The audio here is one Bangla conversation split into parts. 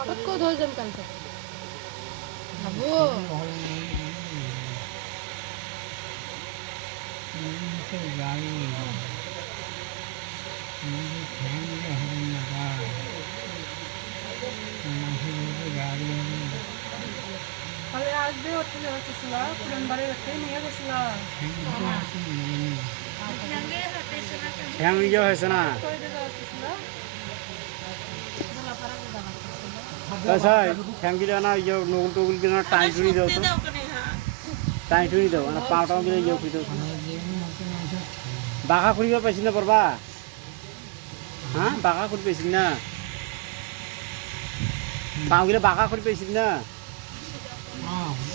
হঠাৎ করে ধরছেন কাল থেকে বাবু তাহলে আসবে ওর থেকে যাচ্ছিল পুরান বাড়ি ওর নিয়ে গেছিল ফ্যামিলি যাওয়া হয়েছে না ফ্যামিলি না ইয়ে নগুল টগুল কিনা টাইম টুনি দাও তো টাইম টুনি দাও মানে পাওটাও কিনে ইয়ে খুঁজে বাঘা খুঁড়িবা পাইছি না পারবা হ্যাঁ বাঘা খুঁড়ি পাইছি না পাওগিলে বাঘা খুঁড়ি পাইছি না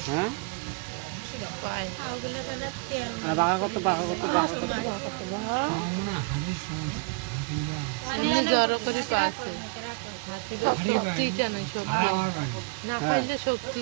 হ্যাঁ বাঘা করতে জ্বর করে পাচ্ছে শক্তি কেন শক্তি না পাইলে শক্তি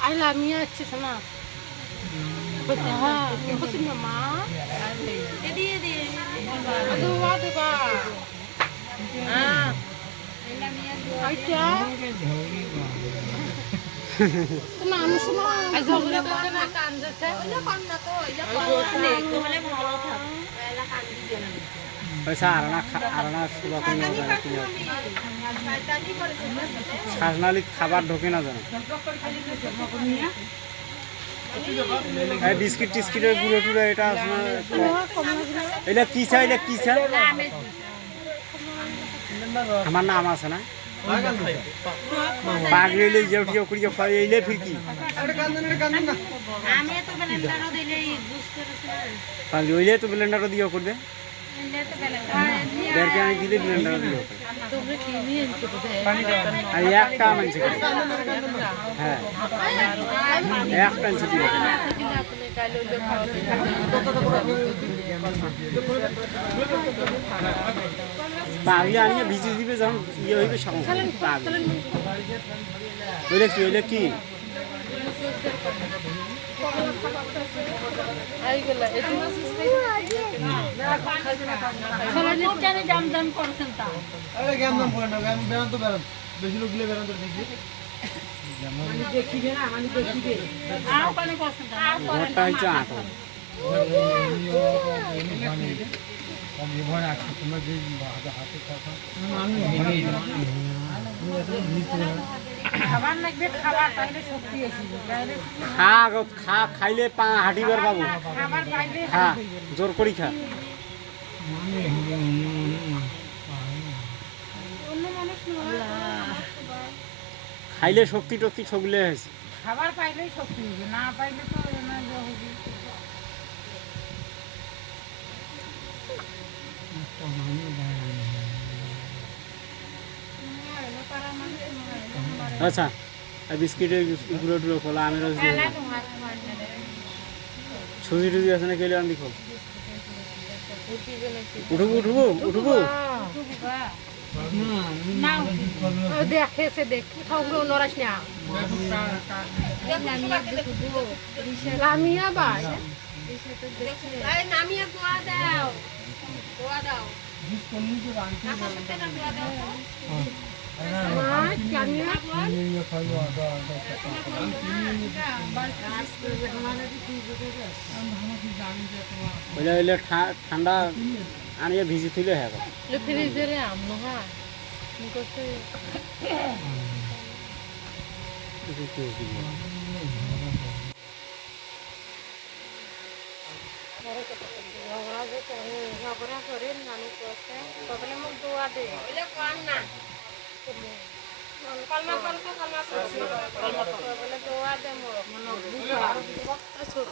आई लामिया अच्छी सुना हाँ कुछ ना माँ ये अदो वाद का हाँ आई क्या तो नाम सुना आई झगड़ा तो ना कान जाते ये कान ना तो ये कान ने को वाले भालो था पहला कान दी देना पैसा आराना सुबह को नहीं होगा खासनाली खाबार ढोके ना जाना এই বিস্কিট টিস্কিটের গুঁড়ো টুড়ো এটা এটা কি চাই এটা কি চাই আমার নাম আছে না পাগলি ले जो जो कुड़ी जो खाई ले फिर की আমি তো ব্লেন্ডারও দিলে জুস করেছিলাম पागली ले तो ब्लेंडर दियो कर दे देर के आने दिले ब्लेंडर दियो तुमने किनी इनको আর একটা মানছে হ্যাঁ একটা মানছে দিও अपने कालो जो खाओ পাগলি আনিয়ে ভিজি দিবে যখন ইয়ে হইবে সঙ্গে পাগলি ওইলে কি আইগলা এটি চলে কেন জাম জাম করছেন তা আরে জাম জাম করে না আমি বেরান তো বেরান বেশি লোক গিলে বেরান তো দেখি মানে দেখিবে না মানে দেখিবে আর কোনে করছেন তা আর মোটা হইছে আটো আমি ভয় আছে তোমার যে হাতে কথা খাবার লাগবে খাবার পাইলে শক্তি আসবে বাইরে খা খাইলে পা হাঁটিবার বাবু খাবার পাইলে খা জোর করি খা অন্য মানুষ নয় খাইলে শক্তি টক্তি ছগুলে হয়েছে খাবার পাইলেই শক্তি হবে না পাইলে তো না হবে আচ্ছা বিস্কিটের গুঁড়ো টুড়ো খোলা আমের রস দিয়ে সুজি টুজি আছে না কেলে আনবি খোল উঠবো দেখে সে দেখ ঠাকুর নরাস না লামিয়া ভাই নামিয়া দোয়া দাও ঠান্ডা আনিয়ে ভিজি থইলে হ্যাঁ ফ্রিজে আম হ্যাঁ ঝগড়া করে মানুষ আছে তবে মোক দোয়া দে না কলমা বলে দোয়া দে মোর ছোট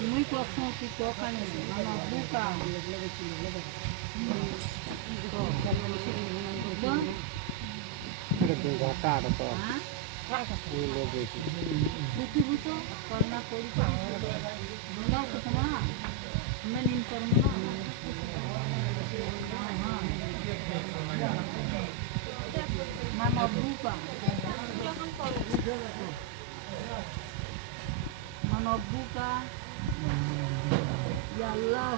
Muy posso ficou canela, na boca. ঘরটা আটা তো বেশি বুঝি বুঝো করনা করি বলাও তো না আমরা নিন করব না মামা বুকা মামা বুকা ya Allah